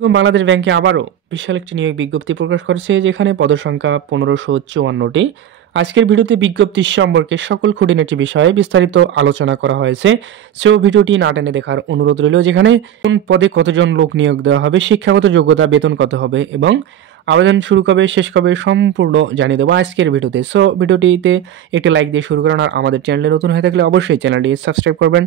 এবং বাংলাদেশ ব্যাংকে আবারও বিশাল একটি নিয়োগ বিজ্ঞপ্তি প্রকাশ করেছে, যেখানে পদসংখ্যা 1554টি। আজকের ভিডিওতে বিজ্ঞপ্তি সম্পর্কে সকল খুঁটিনাটি বিষয়ে বিস্তারিত আলোচনা করা হয়েছে। সো ভিডিওটি না টেনে দেখার অনুরোধ রইল, যেখানে কোন পদে কতজন লোক নিয়োগ দেওয়া হবে, শিক্ষাগত যোগ্যতা, বেতন কত হবে এবং আবেদন শুরু কবে শেষ কবে সম্পূর্ণ জানিয়ে দেবো আজকের ভিডিওতে। সো ভিডিওটিতে একটি লাইক দিয়ে শুরু করেন, আর আমাদের চ্যানেলে নতুন হয়ে থাকলে অবশ্যই চ্যানেলটি সাবস্ক্রাইব করবেন।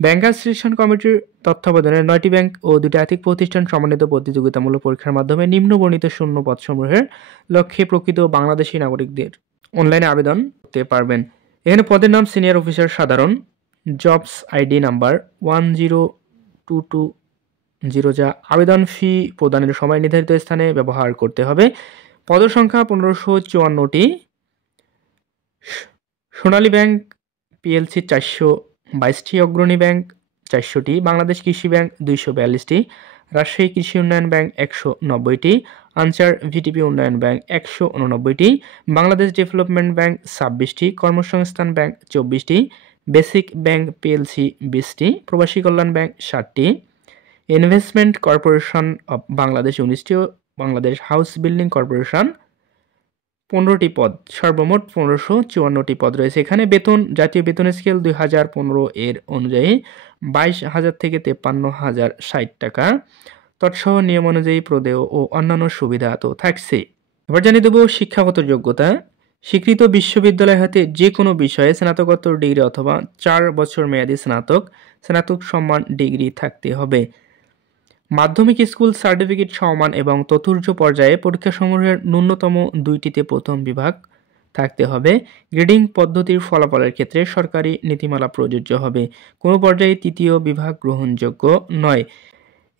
ব্যাংকার্স সিলেকশন কমিটির তত্ত্বাবধানে 9টি ব্যাংক ও 2টি আর্থিক প্রতিষ্ঠান সমন্বিত প্রতিযোগিতামূলক পরীক্ষার মাধ্যমে নিম্নবর্ণিত শূন্য পদসমূহের লক্ষ্যে প্রকৃত বাংলাদেশি নাগরিকদের অনলাইনে আবেদন করতে পারবেন। এখানে পদের নাম সিনিয়র অফিসার সাধারণ, জবস আইডি নাম্বার 102220, যা আবেদন ফি প্রদানের সময় নির্ধারিত স্থানে ব্যবহার করতে হবে। পদের সংখ্যা 1554টি। সোনালী ব্যাংক পিএলসি 422টি, অগ্রণী ব্যাংক 400টি, বাংলাদেশ কৃষি ব্যাংক 242টি, রাজশাহী কৃষি উন্নয়ন ব্যাংক 190টি, আনসার ভিটিপি উন্নয়ন ব্যাংক 189টি, বাংলাদেশ ডেভেলপমেন্ট ব্যাংক 26টি, কর্মসংস্থান ব্যাংক 24টি, বেসিক ব্যাংক পিএলসি 20টি, প্রবাসী কল্যাণ ব্যাংক 60টি, ইনভেস্টমেন্ট কর্পোরেশন অব বাংলাদেশ 19টি, বাংলাদেশ হাউস বিল্ডিং কর্পোরেশন 15টি পদ, সর্বমোট 1554টি পদ রয়েছে। এখানে বেতন, জাতীয় বেতন স্কেল 2015 এর অনুযায়ী 22,000 থেকে 53,060 টাকা। তৎসহ নিয়ম অনুযায়ী প্রদেয় ও অন্যান্য সুবিধা তো থাকছে। এবার জানিয়ে দেবো শিক্ষাগত যোগ্যতা। স্বীকৃত বিশ্ববিদ্যালয় হতে যে কোনো বিষয়ে স্নাতকোত্তর ডিগ্রি অথবা 4 বছর মেয়াদী স্নাতক সম্মান ডিগ্রি থাকতে হবে। মাধ্যমিক স্কুল সার্টিফিকেট সমমান এবং চতুর্থ পর্যায়ে পরীক্ষাসমূহের ন্যূনতম 2টিতে প্রথম বিভাগ থাকতে হবে। গ্রেডিং পদ্ধতির ফলাফলের ক্ষেত্রে সরকারি নীতিমালা প্রযোজ্য হবে। কোনো পর্যায়ে তৃতীয় বিভাগ গ্রহণযোগ্য নয়।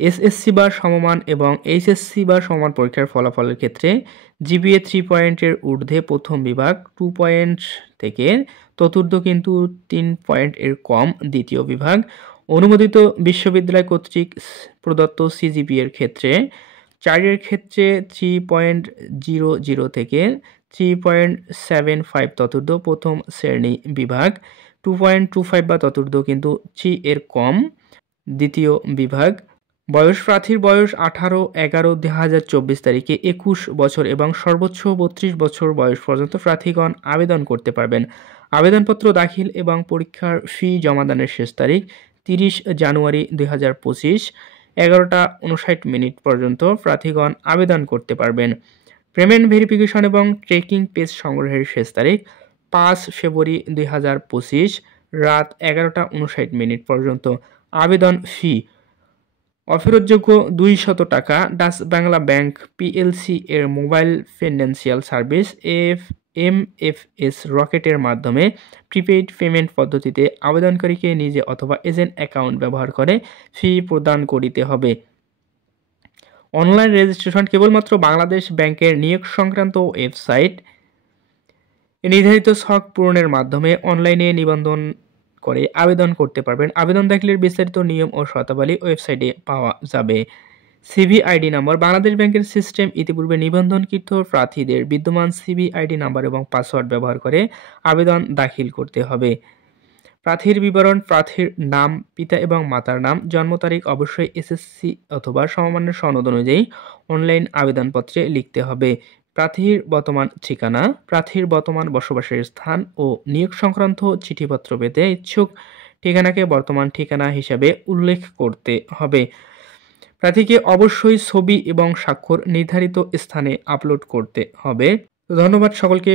এসএসসি বা সমমান এবং এইচএসসি বা সমান পরীক্ষার ফলাফলের ক্ষেত্রে জিপিএ 3 পয়েন্টের ঊর্ধ্বে প্রথম বিভাগ, 2 পয়েন্ট থেকে চতুর্থ কিন্তু 3 পয়েন্ট এর কম দ্বিতীয় বিভাগ। অনুমোদিত বিশ্ববিদ্যালয় কর্তৃক প্রদত্ত সিজিপিএ এর ক্ষেত্রে 4 এর ক্ষেত্রে 3.00 থেকে 3.75 চতুর্থ প্রথম শ্রেণী বিভাগ, 2.25 বা চতুর্থ কিন্তু 3 এর কম দ্বিতীয় বিভাগ। বয়স, প্রার্থীর বয়স 18/11/2024 তারিখে 21 বছর এবং সর্বোচ্চ 32 বছর বয়স পর্যন্ত প্রার্থীগণ আবেদন করতে পারবেন। আবেদনপত্র দাখিল এবং পরীক্ষার ফি জমাদানের শেষ তারিখ 30 জানুয়ারি 2025 11:59 পর্যন্ত প্রার্থীগণ আবেদন করতে পারবেন। পেমেন্ট ভেরিফিকেশন এবং ট্রেকিং পেজ সংগ্রহের শেষ তারিখ 5 ফেব্রুয়ারি 2025 রাত 11:59 পর্যন্ত। আবেদন ফি অফেরতযোগ্য 200 টাকা। ডাচ বাংলা ব্যাংক পিএলসি এর মোবাইল ফিনান্সিয়াল সার্ভিস এমএফএস রকেটের মাধ্যমে প্রিপেইড পেমেন্ট পদ্ধতিতে আবেদনকারীকে নিজে অথবা এজেন্ট অ্যাকাউন্ট ব্যবহার করে ফি প্রদান করিতে হবে। অনলাইন রেজিস্ট্রেশন কেবলমাত্র বাংলাদেশ ব্যাংকের নিয়োগ সংক্রান্ত ওয়েবসাইট নির্ধারিত ছক পূরণের মাধ্যমে অনলাইনে নিবন্ধন করে আবেদন করতে পারবেন। আবেদন দাখিলের বিস্তারিত নিয়ম ও শর্তাবলী ওয়েবসাইটে পাওয়া যাবে। CV ID number. বাংলাদেশ ব্যাংকের সিস্টেম ইতিপূর্বে নিবন্ধনকৃত প্রার্থীদের বিদ্যমান সিভি আইডি নাম্বার এবং পাসওয়ার্ড ব্যবহার করে আবেদন দাখিল করতে হবে। প্রার্থীর বিবরণ: প্রার্থীর নাম, পিতা এবং মাতার নাম, জন্ম তারিখ অবশ্যই এসএসসি অথবা সমমানের সনদ অনুযায়ী অনলাইন আবেদনপত্রে লিখতে হবে। প্রার্থীর বর্তমান ঠিকানা, প্রার্থীর বর্তমান বসবাসের স্থান ও নিয়োগ সংক্রান্ত চিঠিপত্র পেতে ইচ্ছুক ঠিকানাকে বর্তমান ঠিকানা হিসাবে উল্লেখ করতে হবে। প্রার্থীকে অবশ্যই ছবি এবং স্বাক্ষর নির্ধারিত স্থানে আপলোড করতে হবে। ধন্যবাদ সকলকে।